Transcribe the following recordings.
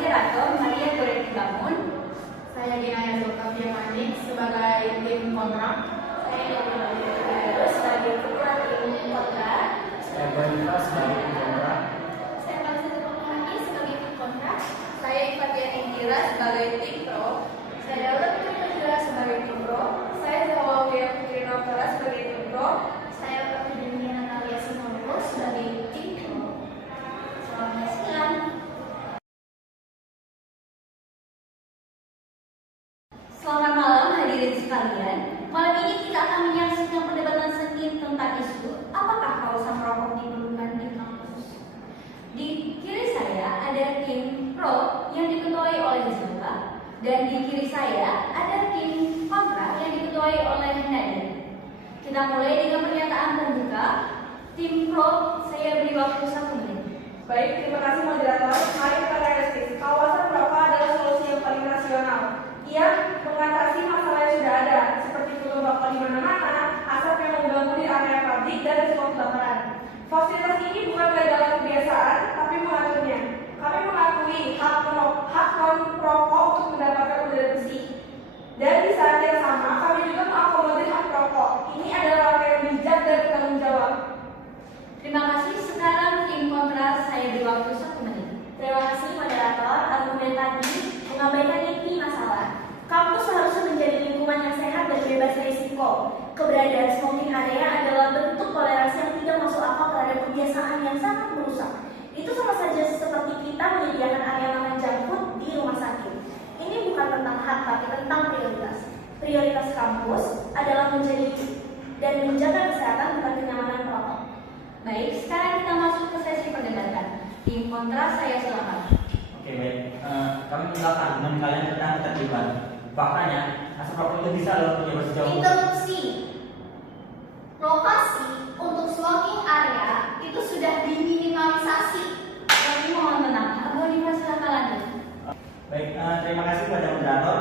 moderator Maria Goretti Bangun. Saya Ginaya Zulkafia Manik sebagai tim kontrak. Saya Daniel sebagai ketua tim kontrak. Saya Bonita sebagai tim kontrak. Saya Marisa Pemahani sebagai tim kontrak. Saya Ifatian Indira sebagai tim pro. Saya Daula Putri Fajira sebagai tim pro. Saya Zawawia Putri Novela sebagai tim pro. Saya Pravidinia Natalia Simono sebagai tim pro. Selamat menyaksikan. Selamat malam hadirin sekalian. Malam ini kita akan menyaksikan perdebatan sengit tentang isu apakah kawasan rokok diperlukan di kampus. Di kiri saya ada tim pro yang diketuai oleh Zula, dan di kiri saya ada tim kontra yang diketuai oleh Nadia. Kita mulai dengan pernyataan pembuka. Tim pro, saya beri waktu 1 menit. Baik, terima kasih moderator. Mari kita realistis. Kawasan rokok adalah solusi yang paling rasional. Ia mengatasi masalah yang sudah ada, seperti puntung rokok di mana-mana, asap yang mengganggu di area pabrik, dan risiko kebakaran. Fasilitas ini bukan gagalan kebiasaan, tapi mengaturnya. Kami mengakui hak perokok untuk mendapatkan udara bersih. Dan di saat yang sama, kami juga mengakomodir hak perokok. Ini adalah langkah yang bijak dan bertanggung jawab. Terima kasih. Sekarang tim kontra, saya beri waktu 1 menit. Terima kasih moderator. Argumen tadi mengabaikan inti masalah. Kampus seharusnya menjadi lingkungan yang sehat dan bebas risiko. Keberadaan smoking area adalah bentuk toleransi yang tidak masuk akal terhadap kebiasaan yang sangat merusak. Itu sama saja seperti kita menyediakan area makan junk food di rumah sakit. Ini bukan tentang hak, tapi tentang prioritas. Prioritas kampus adalah menjadi dan menjaga kesehatan, bukan kenyamanan perokok. Baik, sekarang kita masuk ke sesi perdebatan. Tim kontra, saya silakan. Oke, baik. Kami silakan dengan kalian tentang ketertiban. Faktanya, asap rokok itu bisa loh menyebar sejauh Interupsi. Lokasi untuk smoking area itu sudah diminimalisasi. Kami mohon tenang. Abu Hanifah silakan lanjut. Baik, terima kasih kepada moderator.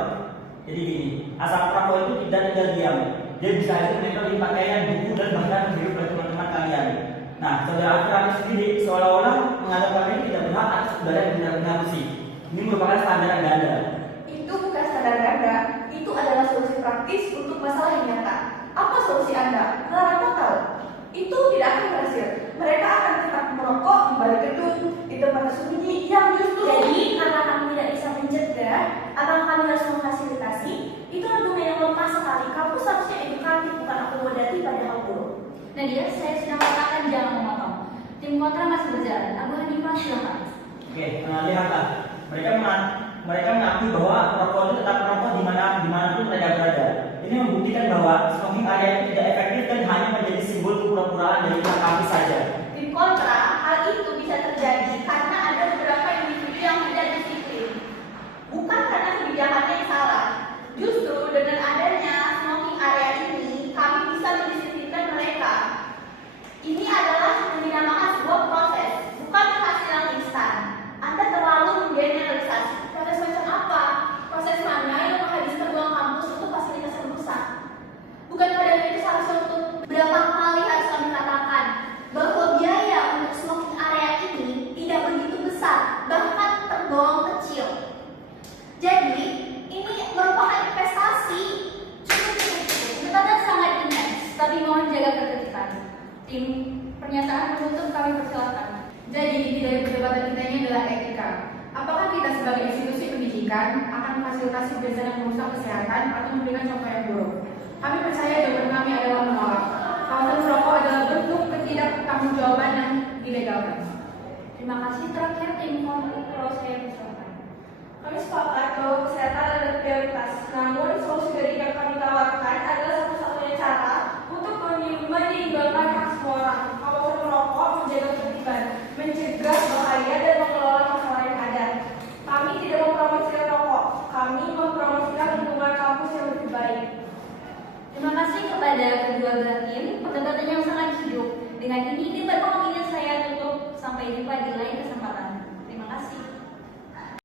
Jadi gini, asap rokok itu tidak tinggal diam. Dia bisa aja menempel di pakaian, buku, dan bahkan menghirup oleh teman-teman kalian. Nah, saudara Afrani sendiri seolah-olah menganggap kalian tidak berhak atas udara yang benar-benar bersih. Ini merupakan standar yang ganda. Itu bukan standar ganda, itu adalah solusi praktis untuk masalah yang nyata. Apa solusi Anda? Melarang total. Itu tidak akan berhasil. Mereka akan tetap merokok di balik gedung, di tempat tersembunyi yang justru. Jadi karena kami tidak bisa mencegah atau kami harus memfasilitasi, itu argumen yang lemah sekali. Kampus harusnya edukatif, bukan akomodatif pada hal buruk. Nadia, saya sudah katakan jangan memotong. Tim kontra masih berjalan. Abu Hanifah silakan. Oke, lihatlah. Mereka mengakui bahwa rokok itu tetap merokok dimanapun mereka berada. Ini membuktikan bahwa smoking area itu tidak efektif dan hanya menjadi simbol kepura-puraan dari kami saja. Di kontra, hal itu bisa terjadi karena ada beberapa individu yang tidak disiplin. Bukan karena kebijakannya yang salah. Justru dengan adanya smoking area ini, kami bisa mendisiplinkan mereka. Ini adalah yang dinamakan sebuah proses, bukan hasil yang instan. Anda terlalu menggeneralisasi. Proses macam apa? Proses mana yang menghabiskan uang kampus untuk fasilitas yang rusak? Bukan pada itu seharusnya untuk berapa kali harus kami katakan bahwa biaya untuk smoking area ini tidak begitu besar, bahkan tergolong kecil. Jadi, ini merupakan investasi. Cukup. Perdebatan sangat intens, tapi mohon jaga ketertiban. Tim pernyataan penutup kami persilakan. Jadi inti dari perdebatan kita ini adalah etika. Apakah kita sebagai institusi pendidikan akan memfasilitasi kebiasaan yang merusak kesehatan atau memberikan contoh yang buruk? Kami percaya jawaban kami adalah menolak. Kawasan merokok adalah bentuk ketidaktanggungjawaban yang dilegalkan. Terima kasih. Terakhir tim kontra, saya persilakan. Kami sepakat bahwa kesehatan adalah prioritas. Namun solusi dari yang kami tawarkan adalah satu-satunya cara untuk menyeimbangkan hak semua orang. Kawasan merokok menjaga ketertiban, mencegah bahaya dan